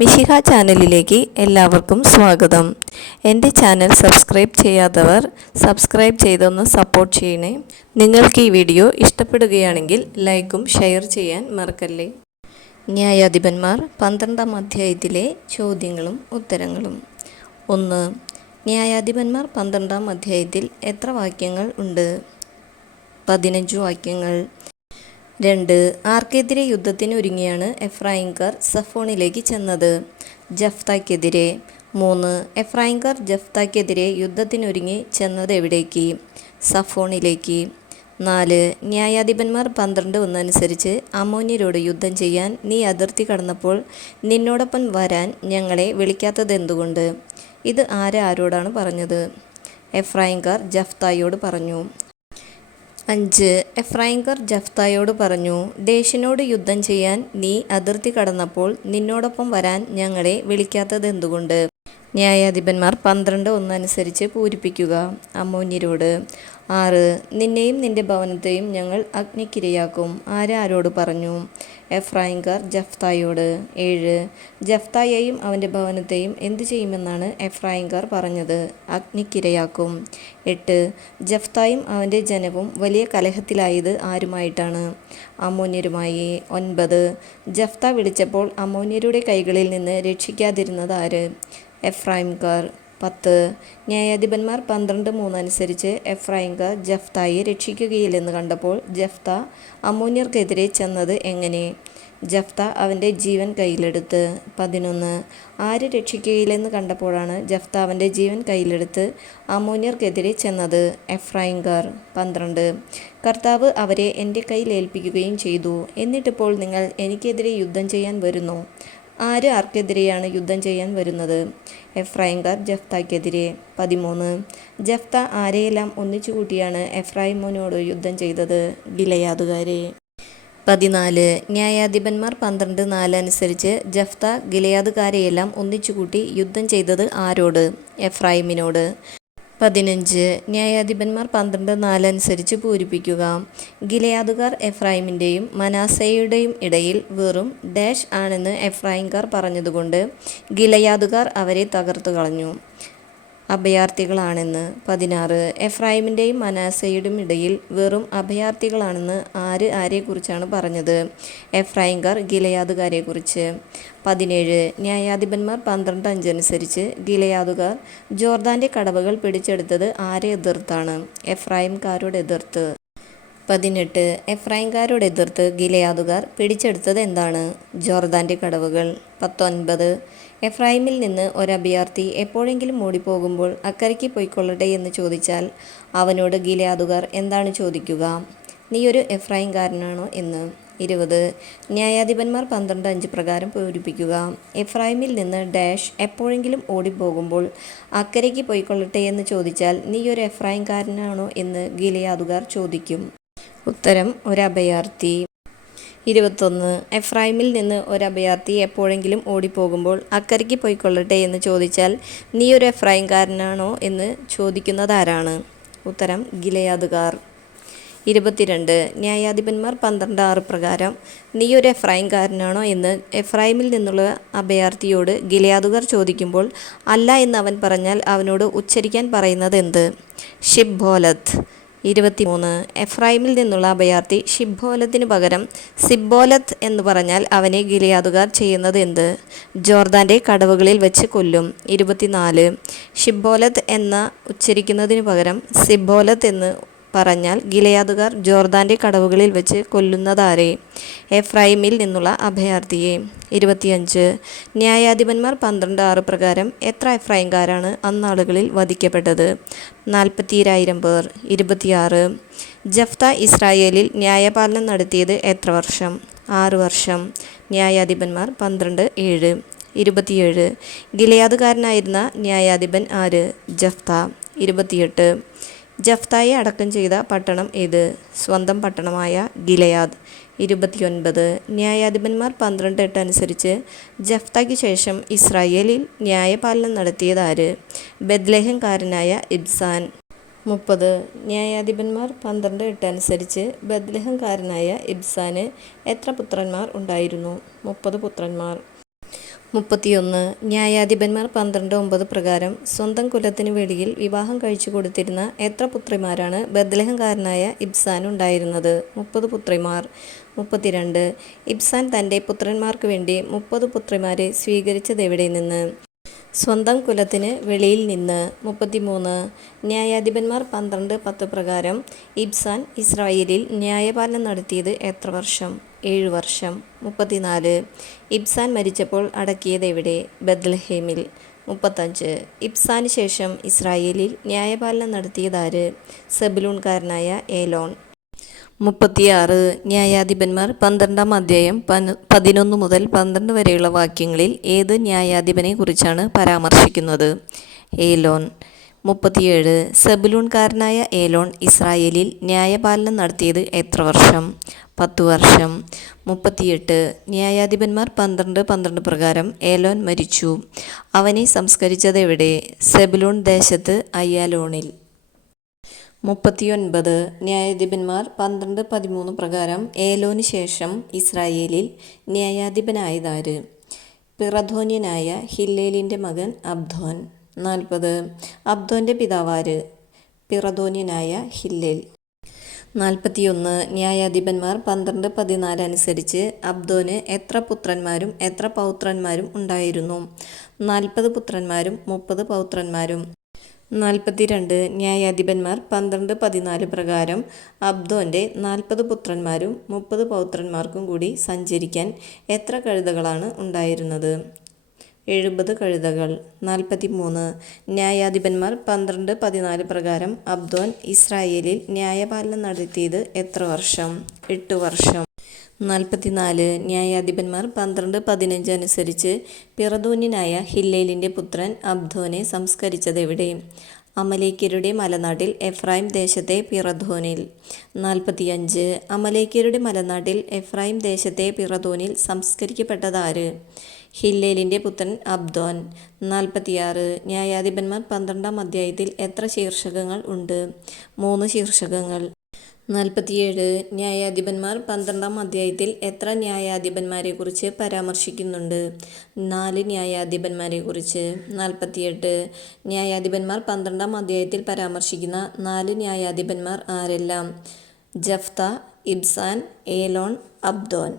മിശിഹ ചാനലിലേക്ക് എല്ലാവർക്കും സ്വാഗതം. എൻ്റെ ചാനൽ സബ്സ്ക്രൈബ് ചെയ്യാത്തവർ സബ്സ്ക്രൈബ് ചെയ്തൊന്ന് സപ്പോർട്ട് ചെയ്യണേ. നിങ്ങൾക്ക് ഈ വീഡിയോ ഇഷ്ടപ്പെടുകയാണെങ്കിൽ ലൈക്കും ഷെയർ ചെയ്യാൻ മറക്കല്ലേ. ന്യായാധിപന്മാർ 12-ാം അധ്യായത്തിലെ ചോദ്യങ്ങളും ഉത്തരങ്ങളും. 1. ന്യായാധിപന്മാർ 12-ാം അധ്യായത്തിൽ എത്ര വാക്യങ്ങൾ ഉണ്ട്? 15 വാക്യങ്ങൾ. 2. ആർക്കെതിരെ യുദ്ധത്തിന് ഒരുങ്ങിയാണ് എഫ്രായിംകാർ സഫോണിലേക്ക് ചെന്നത്? ജഫ്താക്കെതിരെ. 3. എഫ്രായിംകാർ ജഫ്താക്കെതിരെ യുദ്ധത്തിനൊരുങ്ങി ചെന്നത് എവിടേക്ക്? സഫോണിലേക്ക്. 4. ന്യായാധിപന്മാർ 12:1 അനുസരിച്ച് അമ്മോന്യരോട് യുദ്ധം ചെയ്യാൻ നീ അതിർത്തി കടന്നപ്പോൾ നിന്നോടൊപ്പം വരാൻ ഞങ്ങളെ വിളിക്കാത്തതെന്തുകൊണ്ട്? ഇത് ആരോടാണ് പറഞ്ഞത്? എഫ്രായിംകാർ ജഫ്തായോട് പറഞ്ഞു. 5. എഫ്രായിംകാർ ജഫ്തായോട് പറഞ്ഞു, ദേശിനോട് യുദ്ധം ചെയ്യാൻ നീ അതിർത്തി കടന്നപ്പോൾ നിന്നോടൊപ്പം വരാൻ ഞങ്ങളെ വിളിക്കാത്തതെന്തുകൊണ്ട്? ന്യായാധിപന്മാർ 12:1 അനുസരിച്ച് പൂരിപ്പിക്കുക. അമ്മോന്യരോട്. 6. നിന്നെയും നിന്റെ ഭവനത്തെയും ഞങ്ങൾ അഗ്നിക്കിരയാക്കും. ആരോട് പറഞ്ഞു? എഫ്രായിംകാർ ജഫ്തായോട്. 7. ജഫ്തായെയും അവൻ്റെ ഭവനത്തെയും എന്തു ചെയ്യുമെന്നാണ് എഫ്രായിംകാർ പറഞ്ഞത്? അഗ്നിക്കിരയാക്കും. 8. ജഫ്തായും അവൻ്റെ ജനവും വലിയ കലഹത്തിലായത് ആരുമായിട്ടാണ്? അമ്മോന്യരുമായി. 9. ജഫ്ത വിളിച്ചപ്പോൾ അമ്മോന്യരുടെ കൈകളിൽ നിന്ന് രക്ഷിക്കാതിരുന്നത് ആര്? എഫ്രായിംകാർ. 10. ന്യായാധിപന്മാർ 12:3 അനുസരിച്ച് എഫ്രായിംകാർ ജഫ്തായെ രക്ഷിക്കുകയില്ലെന്ന് കണ്ടപ്പോൾ ജഫ്ത അമ്മോന്യർക്കെതിരെ ചെന്നത് എങ്ങനെ? ജഫ്ത അവൻ്റെ ജീവൻ കയ്യിലെടുത്ത്. 11. ആര് രക്ഷിക്കുകയില്ലെന്ന് കണ്ടപ്പോഴാണ് ജഫ്ത അവൻ്റെ ജീവൻ കയ്യിലെടുത്ത് അമ്മോന്യർക്കെതിരെ ചെന്നത്? എഫ്രായിംകാർ. 12. കർത്താവ് അവരെ എൻ്റെ കയ്യിൽ ഏൽപ്പിക്കുകയും ചെയ്തു. എന്നിട്ടിപ്പോൾ നിങ്ങൾ എനിക്കെതിരെ യുദ്ധം ചെയ്യാൻ വരുന്നു. ആർക്കെതിരെയാണ് യുദ്ധം ചെയ്യാൻ വരുന്നത്? എഫ്രായിംകാർ ജഫ്താക്കെതിരെ. 13. ജഫ്ത ആരെയെല്ലാം ഒന്നിച്ചു കൂട്ടിയാണ് എഫ്രായിമിനോട് യുദ്ധം ചെയ്തത്? ഗിലെയാദുകാരെ. 14. ന്യായാധിപന്മാർ 12:4 അനുസരിച്ച് ജഫ്ത ഗിലെയാദുകാരെയെല്ലാം ഒന്നിച്ചുകൂട്ടി യുദ്ധം ചെയ്തത് ആരോട്? എഫ്രായിമിനോട്. 15. ന്യായാധിപന്മാർ 12:4 അനുസരിച്ച് പൂരിപ്പിക്കുക. ഗിലെയാദുകാർ എഫ്രായിമിൻ്റെയും മനാസേയുടെയും ഇടയിൽ വെറും ഡാഷ് ആണെന്ന് എഫ്രായിംകാർ പറഞ്ഞതുകൊണ്ട് ഗിലെയാദുകാർ അവരെ തകർത്തു കളഞ്ഞു. അഭയാർത്ഥികളാണെന്ന്. 16. എഫ്രായിമിൻ്റെയും മനാസേയുടെയും ഇടയിൽ വെറും അഭയാർത്ഥികളാണെന്ന് ആരെക്കുറിച്ചാണ് പറഞ്ഞത്? എഫ്രായിംകാർ ഗിലെയാദുകാരെക്കുറിച്ച്. 17. ന്യായാധിപന്മാർ 12:5 അനുസരിച്ച് ഗിലെയാദുകാർ ജോർദാൻ്റെ കടവുകൾ പിടിച്ചെടുത്തത് ആരെ എതിർത്താണ്? എഫ്രായിംകാരോട് എതിർത്ത്. 18. എഫ്രായിംകാരോട് എതിർത്ത് ഗിലെയാദുകാർ പിടിച്ചെടുത്തത് എന്താണ്? ജോർദാൻ്റെ കടവുകൾ. 19. എഫ്രായിമിൽ നിന്ന് ഒരഭയാർത്ഥി എപ്പോഴെങ്കിലും ഓടിപ്പോകുമ്പോൾ അക്കരയ്ക്ക് പോയിക്കൊള്ളട്ടെ എന്ന് ചോദിച്ചാൽ അവനോട് ഗിലെയാദുകാർ എന്താണ് ചോദിക്കുക? നീയൊരു എഫ്രായിംകാരനാണോ എന്ന്. 20. ന്യായാധിപന്മാർ 12:5 പ്രകാരം പൂരിപ്പിക്കുക. എഫ്രായിമിൽ നിന്ന് ഡാഷ് എപ്പോഴെങ്കിലും ഓടിപ്പോകുമ്പോൾ അക്കരയ്ക്ക് പോയിക്കൊള്ളട്ടെ എന്ന് ചോദിച്ചാൽ നീയൊരു എഫ്രായിംകാരനാണോ എന്ന് ഗിലെയാദുകാർ ചോദിക്കും. ഉത്തരം ഒരഭയാർത്ഥി. 21. എഫ്രായിമിൽ നിന്ന് ഒരഭയാർത്ഥി എപ്പോഴെങ്കിലും ഓടിപ്പോകുമ്പോൾ അക്കരയ്ക്ക് പോയിക്കൊള്ളട്ടെ എന്ന് ചോദിച്ചാൽ നീയൊരു എഫ്രായിംകാരനാണോ എന്ന് ചോദിക്കുന്നതാരാണ്? ഉത്തരം ഗിലെയാദുകാർ. 22. ന്യായാധിപന്മാർ 12:6 പ്രകാരം നീയൊരു എഫ്രായിംകാരനാണോ എന്ന് എഫ്രായിമിൽ നിന്നുള്ള അഭയാർത്ഥിയോട് ഗിലെയാദുകാർ ചോദിക്കുമ്പോൾ അല്ല എന്ന് അവൻ പറഞ്ഞാൽ അവനോട് ഉച്ചരിക്കാൻ പറയുന്നത് എന്ത്? ഷിബ്ബോലത്ത്. 23. എഫ്രായിമിൽ നിന്നുള്ള അഭയാർത്ഥി ഷിബ്ബോലത്തിന് പകരം സിബ്ബോലത്ത് എന്ന് പറഞ്ഞാൽ അവനെ ഗിലെയാദുകാർ ചെയ്യുന്നത് എന്ത്? ജോർദാൻ്റെ കടവുകളിൽ വെച്ച് കൊല്ലും. 24. ഷിബ്ബോലത്ത് എന്ന ഉച്ചരിക്കുന്നതിന് പകരം സിബ്ബോലത്ത് എന്ന് പറഞ്ഞാൽ ഗിലെയാദുകാർ ജോർദാൻ്റെ കടവുകളിൽ വെച്ച് കൊല്ലുന്നതാരെ? എഫ്രായിമിൽ നിന്നുള്ള അഭയാർത്ഥിയെ. 25. ന്യായാധിപന്മാർ 12:6 പ്രകാരം എത്ര എഫ്രായിംകാരാണ് അന്നാളുകളിൽ വധിക്കപ്പെട്ടത്? 40,000 പേർ. 26. ജഫ്ത ഇസ്രായേലിൽ ന്യായപാലനം നടത്തിയത് എത്ര വർഷം? 6 വർഷം. ന്യായാധിപന്മാർ 12:7. 27. ഗിലെയാദുകാരനായിരുന്ന ന്യായാധിപൻ ആര്? ജഫ്ത. 28. ജഫ്തായെ അടക്കം ചെയ്ത പട്ടണം ഏത്? സ്വന്തം പട്ടണമായ ഗിലെയാദ്. 29. ന്യായാധിപന്മാർ 12:8 അനുസരിച്ച് ജഫ്തായ്ക്ക് ശേഷം ഇസ്രായേലിൽ ന്യായപാലനം നടത്തിയത് ആര്? ബെത്ലഹേംകാരനായ ഇബ്സാൻ. 30. ന്യായാധിപന്മാർ 12:8 അനുസരിച്ച് ബെത്ലഹേംകാരനായ ഇബ്സാന് എത്ര പുത്രന്മാർ ഉണ്ടായിരുന്നു? 30 പുത്രന്മാർ. 31. ന്യായാധിപന്മാർ 12:9 പ്രകാരം സ്വന്തം കുലത്തിന് വെളിയിൽ വിവാഹം കഴിച്ചു കൊടുത്തിരുന്ന എത്ര പുത്രിമാരാണ് ബത്ലഹേംകാരനായ ഇബ്സാനുണ്ടായിരുന്നത്? 30 പുത്രിമാർ. 32. ഇബ്സാൻ തൻ്റെ പുത്രന്മാർക്ക് വേണ്ടി 30 പുത്രിമാരെ സ്വീകരിച്ചതെവിടെ നിന്ന്? സ്വന്തം കുലത്തിന് വെളിയിൽ നിന്ന്. 33. ന്യായാധിപന്മാർ 12:10 പ്രകാരം ഇബ്സാൻ ഇസ്രായേലിൽ ന്യായപാലനം നടത്തിയത് എത്ര വർഷം? 7 വർഷം. 34. ഇബ്സാൻ മരിച്ചപ്പോൾ അടക്കിയത് എവിടെ? ബത്ലഹേമിൽ. 35. ഇബ്സാന് ശേഷം ഇസ്രായേലിൽ ന്യായപാലനം നടത്തിയതാര്? സെബുലൂൺകാരനായ ഏലോൻ. 36. ന്യായാധിപന്മാർ 12-ാം അധ്യായം 11 മുതൽ 12 വരെയുള്ള വാക്യങ്ങളിൽ ഏത് ന്യായാധിപനെ കുറിച്ചാണ് പരാമർശിക്കുന്നത്? ഏലോൻ. 37. സെബുലൂൺകാരനായ ഏലോൻ ഇസ്രായേലിൽ ന്യായപാലനം നടത്തിയത് എത്ര വർഷം? 10 വർഷം. 38. ന്യായാധിപന്മാർ 12:12 പ്രകാരം ഏലോൻ മരിച്ചു. അവനെ സംസ്കരിച്ചത് എവിടെ? സെബുലൂൺ ദേശത്ത് അയ്യാലോണിൽ. 39. ന്യായാധിപന്മാർ 12:13 പ്രകാരം ഏലോന് ശേഷം ഇസ്രായേലിൽ ന്യായാധിപനായതാര്? പിറഥോന്യനായ ഹില്ലേലിൻ്റെ മകൻ അബ്ദോൻ. 40. അബ്ദോൻ്റെ പിതാവാര്? പിറഥോന്യനായ ഹില്ലേൽ. 41. ന്യായാധിപന്മാർ 12:14 അനുസരിച്ച് അബ്ദോന് എത്ര പുത്രന്മാരും എത്ര പൗത്രന്മാരും ഉണ്ടായിരുന്നു? 40 പുത്രന്മാരും 30 പൗത്രന്മാരും. 42. ന്യായാധിപന്മാർ 12:14 പ്രകാരം അബ്ദോൻ്റെ 40 പുത്രന്മാരും 30 പൗത്രന്മാർക്കും കൂടി സഞ്ചരിക്കാൻ എത്ര കഴുതകളാണ് ഉണ്ടായിരുന്നത്? 70 കഴുതകൾ. 43. ന്യായാധിപന്മാർ 12:14 പ്രകാരം അബ്ദോൻ ഇസ്രായേലിൽ ന്യായപാലനം നടത്തിയത് എത്ര വർഷം? 8 വർഷം. 44. ന്യായാധിപന്മാർ 12:15 അനുസരിച്ച് പിറഥോന്യനായ ഹില്ലേലിൻ്റെ പുത്രൻ അബ്ദോനെ സംസ്കരിച്ചത് എവിടെ? അമലേക്യരുടെ മലനാട്ടിൽ എഫ്രായിം ദേശത്തെ പിറഥോനിൽ. 45. അമലേക്യരുടെ മലനാട്ടിൽ എഫ്രായിം ദേശത്തെ പിറഥോനിൽ സംസ്കരിക്കപ്പെട്ടതാര്? ഹില്ലേലിൻ്റെ പുത്രൻ അബ്ദോൻ. 46. ന്യായാധിപന്മാർ 12-ാം അധ്യായത്തിൽ എത്ര ശീർഷകങ്ങൾ ഉണ്ട്? 3 ശീർഷകങ്ങൾ. 47. ന്യായാധിപന്മാർ 12-ാം അധ്യായത്തിൽ എത്ര ന്യായാധിപന്മാരെക്കുറിച്ച് പരാമർശിക്കുന്നുണ്ട്? 4 ന്യായാധിപന്മാരെക്കുറിച്ച്. 48. ന്യായാധിപന്മാർ 12-ാം അധ്യായത്തിൽ പരാമർശിക്കുന്ന 4 ന്യായാധിപന്മാർ ആരെല്ലാം? ജഫ്ത, ഇബ്സാൻ, ഏലോൺ, അബ്ദോൻ.